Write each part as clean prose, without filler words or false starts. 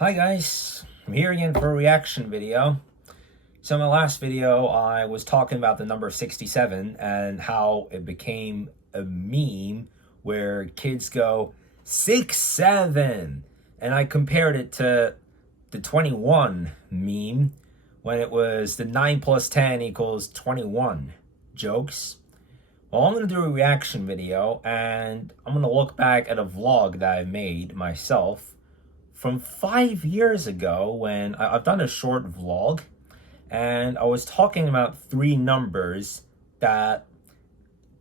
Hi guys, I'm here again for a reaction video. So in my last video, I was talking about the number 67 and how it became a meme where kids go 6-7, and I compared it to the 21 meme when it was the 9 plus 10 equals 21 jokes. Well, I'm going to do a reaction video, and I'm going to look back at a vlog that I made myself from 5 years ago when I've done a short vlog, and I was talking about three numbers that,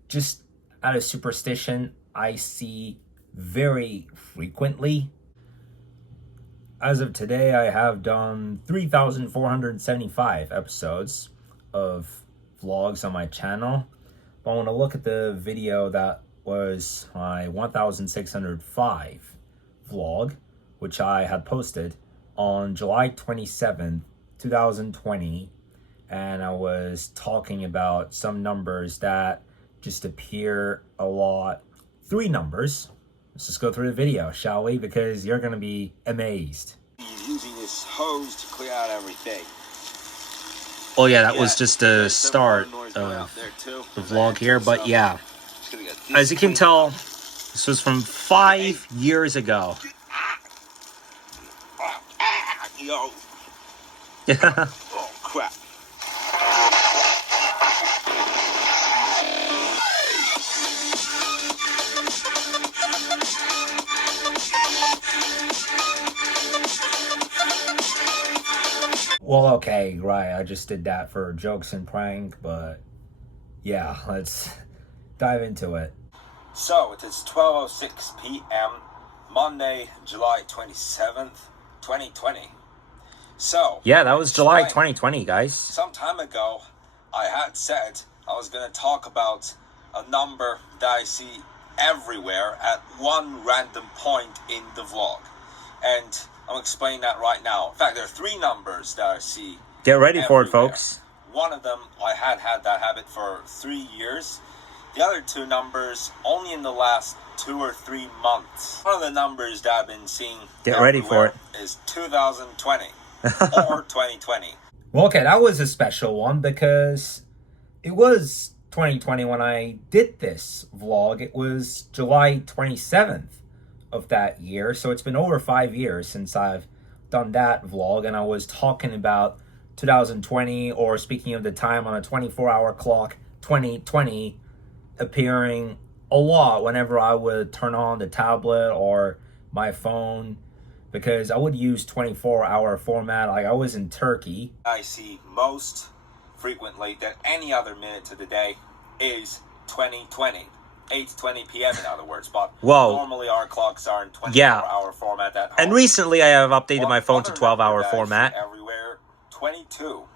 just out of superstition, I see very frequently. As of today, I have done 3,475 episodes of vlogs on my channel. But I want to look at the video that was my 1,605 vlog, which I had posted on July 27th, 2020. And I was talking about some numbers that just appear a lot. Three numbers. Let's just go through the video, shall we? Because you're going to be amazed. He's using this hose to clear out everything. Oh yeah, that was just the start of the vlog here. But yeah, as you can tell, this was from 5 years ago. Yo. Yeah. Oh, crap. Well, okay, right, I just did that for jokes and prank, but yeah, let's dive into it. So, it is 12:06 p.m., Monday, July 27th, 2020. So, yeah, that was July 2020, guys. Some time ago, I had said I was going to talk about a number that I see everywhere at one random point in the vlog. And I'm explaining that right now. In fact, there are three numbers that I see. Get ready for it, everywhere. folks. One of them, I had that habit for 3 years. The other two numbers, only in the last 2 or 3 months. One of the numbers that I've been seeing Get ready for it. Is 2020 or 2020. Well, okay, that was a special one because it was 2020 when I did this vlog. It was July 27th of that year, so it's been over 5 years since I've done that vlog, and I was talking about 2020, or speaking of the time on a 24-hour clock, 2020, appearing a lot whenever I would turn on the tablet or my phone, because I would use 24-hour format. Like, I was in Turkey. I see most frequently that any other minute of the day is 2020. 8:20 p.m. in other words, but normally our clocks are in 24-hour format at home. And recently I have updated my phone to 12-hour format. Everywhere, 22.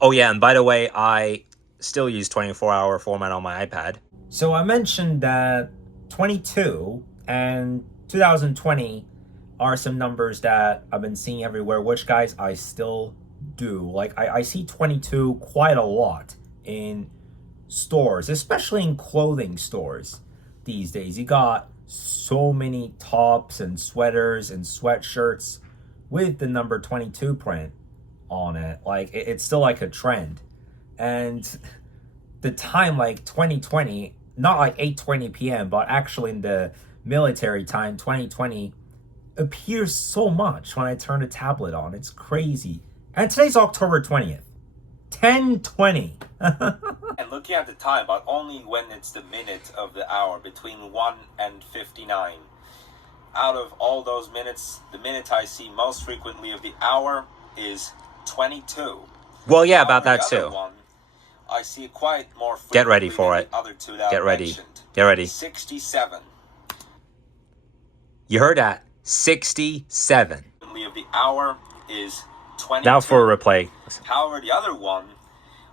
Oh yeah, and by the way, I still use 24-hour format on my iPad. So I mentioned that 22 and 2020 are some numbers that I've been seeing everywhere, which, guys, I still do. Like, I see 22 quite a lot in stores, especially in clothing stores these days. You got so many tops and sweaters and sweatshirts with the number 22 print on it. Like, it's still like a trend. And the time, like 2020, not like 8:20 p.m., but actually in the military time, 2020 appears so much when I turn the tablet on. It's crazy. And today's October 20th. 10:20. And looking at the time, but only when it's the minute of the hour, between 1 and 59. Out of all those minutes, the minute I see most frequently of the hour is 22. Well, yeah, about that too. One, I see it quite more frequently. Get ready for it. The other two that Get ready. Mentioned. Get ready. 67. You heard that. 67. Of the hour is 22. Now for a replay. However, the other one,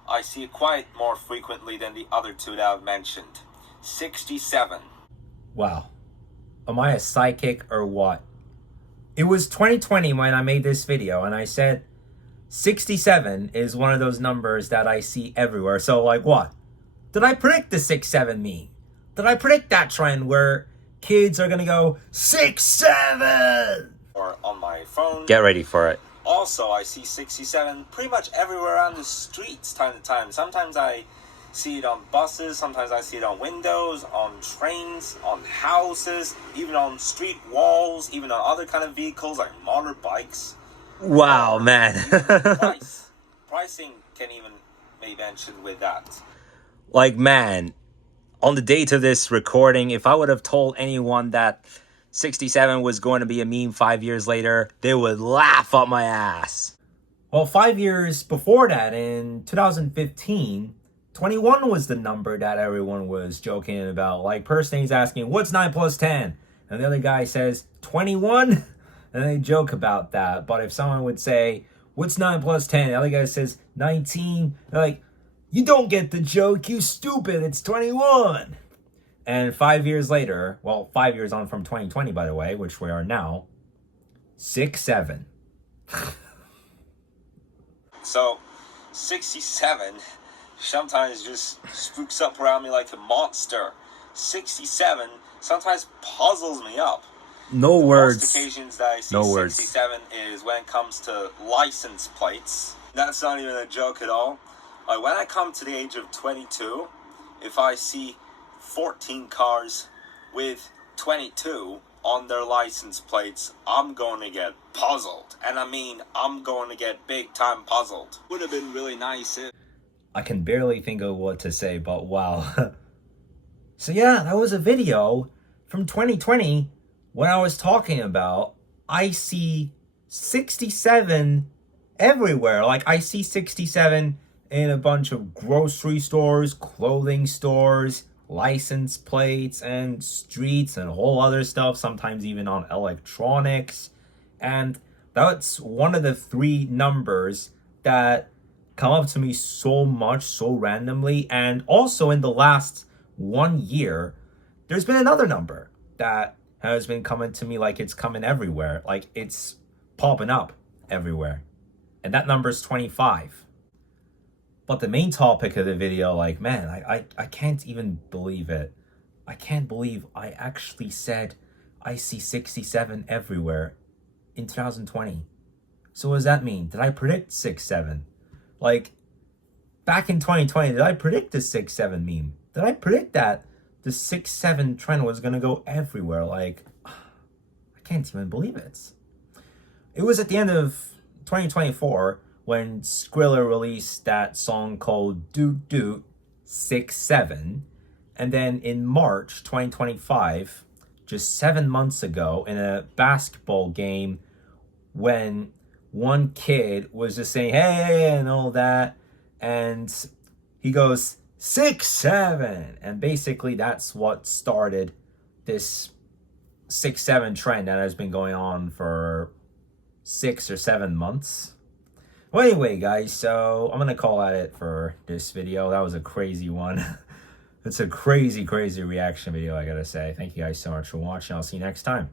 I see it quite more frequently than the other two that I've mentioned. 67. Wow. Am I a psychic or what? It was 2020 when I made this video, and I said 67 is one of those numbers that I see everywhere. So, like, what? Did I predict the 6-7 meme? Did I predict that trend where kids are going to go 6-7? Or on my phone. Get ready for it. Also, I see 67 pretty much everywhere around the streets time to time. Sometimes I see it on buses, sometimes I see it on windows, on trains, on houses, even on street walls, even on other kind of vehicles like motorbikes. Wow, man. Pricing can even be mentioned with that. Like, man, on the date of this recording, if I would have told anyone that 67 was going to be a meme 5 years later, they would laugh up my ass. Well, 5 years before that, in 2015, 21 was the number that everyone was joking about. Like, person's asking, what's 9 plus 10? And the other guy says, 21? And they joke about that. But if someone would say, what's 9 plus 10? The other guy says, 19. They're like, you don't get the joke, you stupid, it's 21. And 5 years later, well, 5 years on from 2020, by the way, which we are now, 6-7. So, 67 sometimes just spooks up around me like a monster. 67 sometimes puzzles me up. No words. Most occasions that I see No 67 words. is when it comes to license plates. That's not even a joke at all. Like, when I come to the age of 22, if I see 14 cars with 22 on their license plates, I'm going to get puzzled. And I mean, I'm going to get big time puzzled. Would have been really nice if... I can barely think of what to say, but wow. So yeah, that was a video from 2020 when I was talking about I see 67 everywhere. Like, I see 67 in a bunch of grocery stores, clothing stores, license plates, and streets, and whole other stuff, sometimes even on electronics. And that's one of the 3 numbers that come up to me so much, so randomly. And also in the last 1 year, there's been another number that has been coming to me like it's coming everywhere. Like, it's popping up everywhere. And that number is 25. But the main topic of the video, like, man, I can't even believe it. I can't believe I actually said I see 67 everywhere in 2020. So what does that mean? Did I predict 6-7? Like, back in 2020, did I predict the 6-7 meme? Did I predict that the 6-7 trend was going to go everywhere? Like, I can't even believe it. It was at the end of 2024 when Skrilla released that song called Doot Doot 6-7. And then in March 2025, just 7 months ago, in a basketball game, when one kid was just saying, hey, and all that, and he goes, 6-7. And basically that's what started this 6-7 trend that has been going on for 6 or 7 months. Well, anyway, guys, so I'm going to call that it for this video. That was a crazy one. It's a crazy reaction video, I gotta say. Thank you guys so much for watching. I'll see you next time.